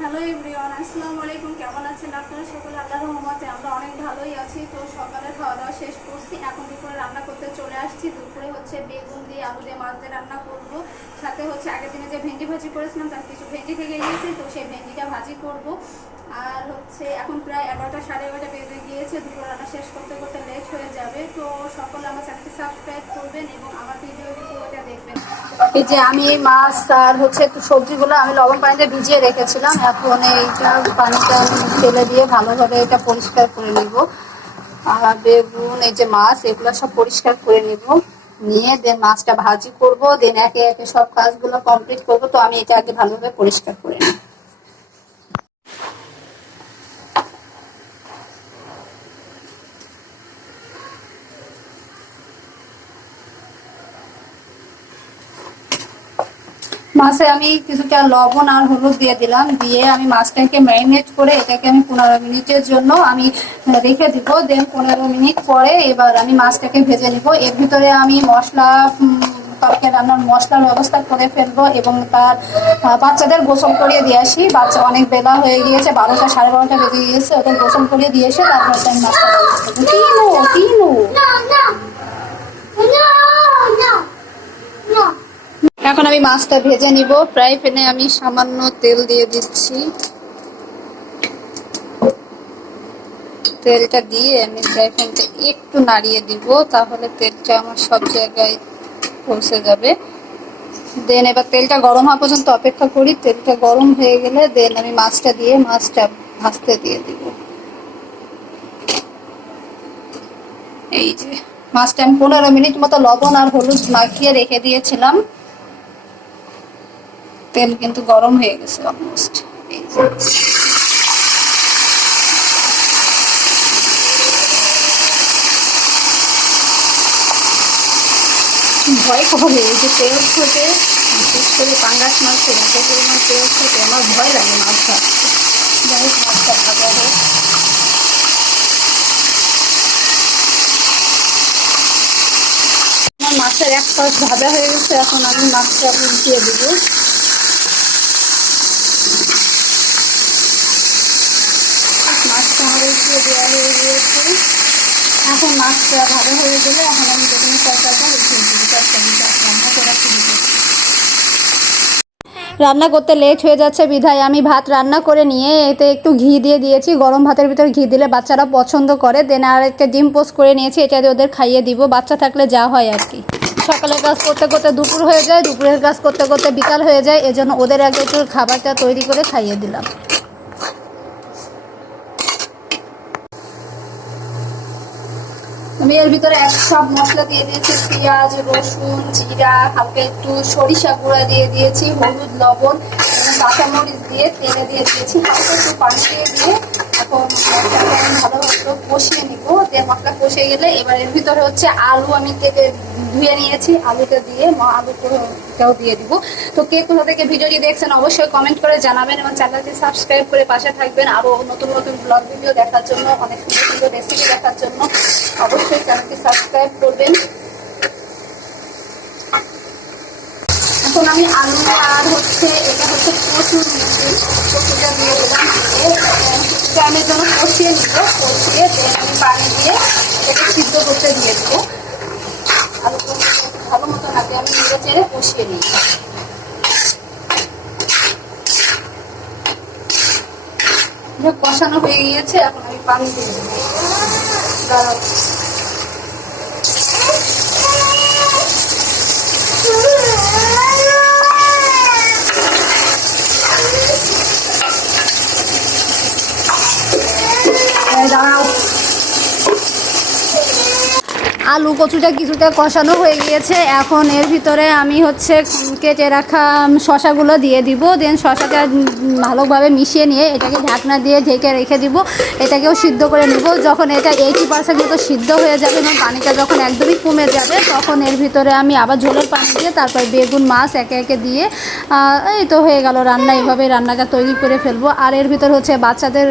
Hello everyone, আসসালামু আলাইকুম। কেমন আছেন আপনারা সকলে? আল্লাহর রহমতে আমরা অনেক ভালোই আছি। তো সকালে খাওয়া দাওয়া শেষ করছি, এখন দুপুরে রান্না করতে চলে আসছি। দুপুরে হচ্ছে বেগুন দিয়ে আলু দিয়ে মাছ দিয়ে রান্না করব। সাথে হচ্ছে আগের দিনে যে ভেন্ডি ভাজি করেছিলাম তার কিছু ভেন্ডি থেকে গিয়েছি, তো সেই ভেন্ডিটা ভাজি করব। আর হচ্ছে এখন প্রায় 11টা সাড়ে 11টা বেজে গিয়েছে। দুপুরে রান্না শেষ করতে করতে লেট হয়ে যাবে। তো সকলে আমার চ্যানেলটি সাবস্ক্রাইব করবেন এবং আমার ভিডিওটি পুরোটা দেখবেন। এই যে আমি এই মাছ আর হচ্ছে একটু সবজিগুলো আমি লবণ পানিতে ভিজিয়ে রেখেছিলাম। এখন এইটা পানিটা আমি ফেলে দিয়ে ভালোভাবে এটা পরিষ্কার করে নিব। আর বেগুন, এই যে মাছ, এগুলো সব পরিষ্কার করে নিব। নিয়ে দেন মাছটা ভাজি করব, দেন একে একে সব কাজগুলো কমপ্লিট করব। তো আমি এটা আগে ভালোভাবে পরিষ্কার করে নিই। মাছে আমি কিছুটা লবণ আর হলুদ দিয়ে দিলাম, দিয়ে আমি মাছটাকে ম্যারিনেট করে এটাকে আমি 15 মিনিটের জন্য আমি রেখে দিব। দেন 15 মিনিট পরে এবার আমি মাছটাকে ভেজে নিব। এর ভিতরে আমি মশলা, তরকারি রান্নার মশলার ব্যবস্থা করে ফেলবো এবং তার বাচ্চাদের গোসল করিয়ে দিয়ে আসি। বাচ্চা অনেক বেলা হয়ে গিয়েছে, 12টা সাড়ে 12টা বেজে গিয়েছে। ওদের গোসল করিয়ে দিয়ে এসে তারপর আমি মাছটা তিনু তিনু এখন আমি মাছটা ভেজে নিব। ফ্রাই প্যানে আমি সামান্য তেল দিয়ে দিচ্ছি। তেলটা দিয়ে আমি ফ্রাই প্যানটা একটু নাড়িয়ে দিব, তাহলে তেলটা আমার সব জায়গায় পৌঁছে যাবে। দেন এবার তেলটা গরম হওয়া পর্যন্ত অপেক্ষা করি। তেলটা গরম হয়ে গেলে দেন আমি মাছটা দিয়ে মাছটা ভাজতে দিয়ে দিব। এই যে মাছটা আমি 15 মিনিট মতো লবণ আর হলুদ মাখিয়ে রেখে দিয়েছিলাম। তেল কিন্তু গরম হয়ে গেছে অলমোস্ট। এই যে ভয় করে, এই যে তেল ছোটে, বিশেষ করে পাঙ্গাস মাছের এত পরিমাণ তেল ছোটে, আমার ভয় লাগে মাছ ভাজতে। যাই হোক, মাছটা ভাজা হোক। আমার মাছের এক পাশ ভাজা হয়ে গেছে, এখন আমি মাছটা উল্টিয়ে দেব। মাছটা আমার উল্টিয়ে দেওয়া হয়ে গিয়েছে। এখন মাছটা ভাজা হয়ে গেলে এখন আমি বেগুনের তরকারিটা উঠিয়ে দেবো। তরকারিটা রান্না করা শুরু করব। রান্না করতে লেট হয়ে যাচ্ছে বিধায় আমি ভাত রান্না করে নিয়ে এতে একটু ঘি দিয়ে দিয়েছি। গরম ভাতের ভিতর ঘি দিলে বাচ্চারা পছন্দ করে। দেন আর একটা ডিম পোস্ট করে নিয়েছি, এটা দিয়ে ওদের খাইয়ে দিব। বাচ্চা থাকলে যা হয় আর কি। সকালের কাজ করতে করতে দুপুর হয়ে যায়, দুপুরের কাজ করতে করতে বিকাল হয়ে যায়, এজন্য ওদের আগে একটু খাবারটা তৈরি করে খাইয়ে দিলাম। আমি এর ভিতরে সব মশলা দিয়ে দিয়েছি, পেঁয়াজ, রসুন, জিরা, হালকা একটু সরিষা গুঁড়া দিয়ে দিয়েছি, হলুদ, লবণ এবং কাঁচামরিচ দিয়ে তেলে দিয়ে দিয়েছি, হালকা একটু পানি দিয়ে এখন মশলাটা আমি ভালোভাবে কষিয়ে নিব। যে মশলা কষিয়ে গেলে এবার এর ভিতরে হচ্ছে আলু আমি কেটে ধুয়ে নিয়েছি, আলুটা দিয়ে আলুটাও দিয়ে দিব। তো কে কোথা থেকে ভিডিওটি দেখছেন অবশ্যই কমেন্ট করে জানাবেন এবং চ্যানেলটি সাবস্ক্রাইব করে পাশে থাকবেন আরও নতুন নতুন ব্লগ ভিডিও দেখার জন্য, অনেক সুন্দর সুন্দর রেসিপি দেখার জন্য অবশ্যই চ্যানেলটি সাবস্ক্রাইব করবেন। এখন আমি আলু আর হচ্ছে এটা হচ্ছে কচুর মিষ্টি, কচুটা দিয়ে দিলাম। কিছুটা আমি জন্য কষিয়ে নিব, কষিয়ে দেন আমি পানি দিয়ে এটাকে সিদ্ধ করতে দিয়ে দেবো। আলু ভালো মতন আগে আমি নেড়ে চেড়ে কষিয়ে নিই। কষানো হয়ে গিয়েছে, এখন আমি পানি দিয়ে দেবো। দাঁড়াও, আলু কচুটা কিছুটা কষানো হয়ে গিয়েছে। এখন এর ভিতরে আমি হচ্ছে কেটে রাখা শশাগুলো দিয়ে দিব। দেন শশাটা ভালোভাবে মিশিয়ে নিয়ে এটাকে ঢাকনা দিয়ে ঢেকে রেখে দিব। এটাকেও সিদ্ধ করে নিব। যখন এটা 80% মতো সিদ্ধ হয়ে যাবে এবং পানিটা যখন একদমই কমে যাবে, তখন এর ভিতরে আমি আবার ঝোলের পানি দিয়ে তারপর বেগুন, মাছ একে একে দিয়ে এই তো হয়ে গেল রান্না। এইভাবে রান্নাটা তৈরি করে ফেলবো। আর এর ভিতর হচ্ছে বাচ্চাদের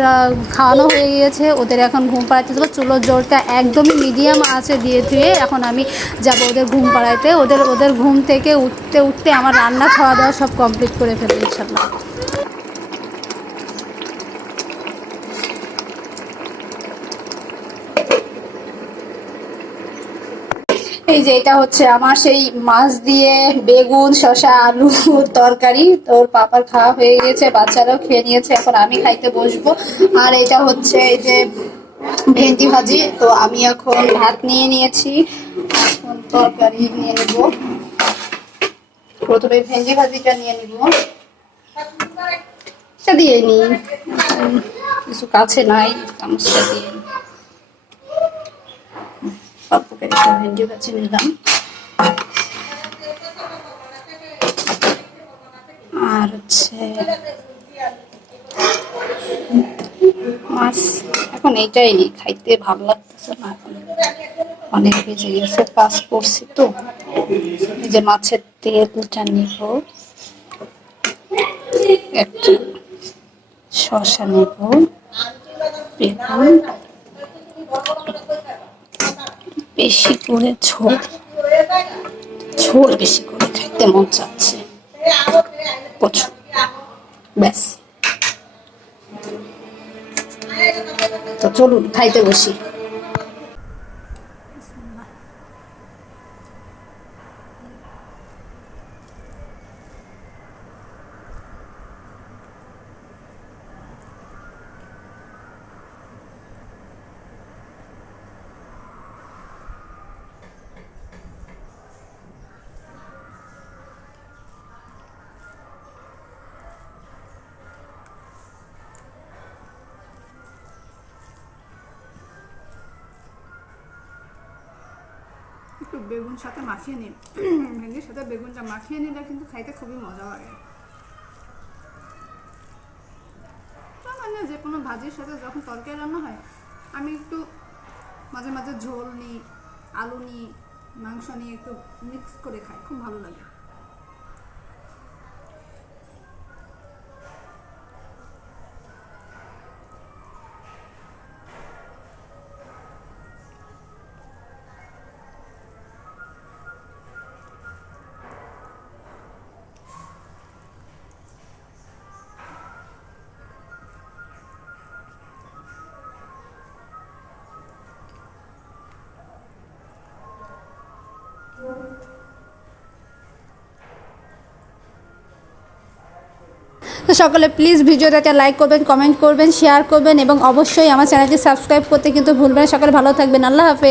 খাওয়ানো হয়ে গিয়েছে, ওদের এখন ঘুম পাড়াইতে দেবো। চুলোর জোরটা একদমই মিডিয়াম আছে দিয়ে ধুয়ে এখন আমি যাব ওদের ঘুম পাড়াইতে। ওদের ঘুম থেকে উঠতে উঠতে আমার রান্না খাওয়া দাওয়া সব কমপ্লিট করে ফেলবো ইনশাল্লাহ। এই যে এটা হচ্ছে আমার সেই মাছ দিয়ে বেগুন শসা আলুর তরকারি। তোর পাপার খাওয়া হয়ে গেছে, বাচ্চারাও খেয়ে নিয়েছে, এখন আমি খাইতে বসবো। আর এটা হচ্ছে এই যে ভেন্ডি ভাজি। তো আমি এখন ভাত নিয়ে নিয়েছি, এখন তরকারি নিয়ে নিব। প্রথমে ভেন্ডি ভাজিটা নিয়ে নিব, এটা দিয়ে নি, কিছু কাছে নাই, চামচটা দিয়ে পাপ্পুকে একটা ভেন্ডি ভাজি নিলাম। আর হচ্ছে মাছ, এখন এইটাই খাইতে ভালো লাগতেছে না, এখন অনেক বেজে গেছে, কাজ করছি তো। এই যে মাছের তেলটা নিব, একটা শসা নেব, বেগুন, বেশি করে ঝোল, ঝোল বেশি করে খাইতে মন চাচ্ছে প্রচুর, ব্যাস। তো চলুন খাইতে বসি। একটু বেগুন সাথে মাখিয়ে নিই, ভেন্ডির সাথে বেগুনটা মাখিয়ে নিলে কিন্তু খাইতে খুবই মজা লাগে। মানে যে কোনো ভাজির সাথে যখন তরকারি রান্না হয়, আমি একটু মাঝে মাঝে ঝোল নিই, আলু নিই, মাংস নিয়ে একটু মিক্স করে খাই, খুব ভালো লাগে। তো সকলে প্লিজ ভিডিওটাকে লাইক করবেন, কমেন্ট করবেন, শেয়ার করবেন এবং অবশ্যই আমার চ্যানেলটি সাবস্ক্রাইব করতে কিন্তু ভুলবেন না। সকলে ভালো থাকবেন, আল্লাহ হাফেজ।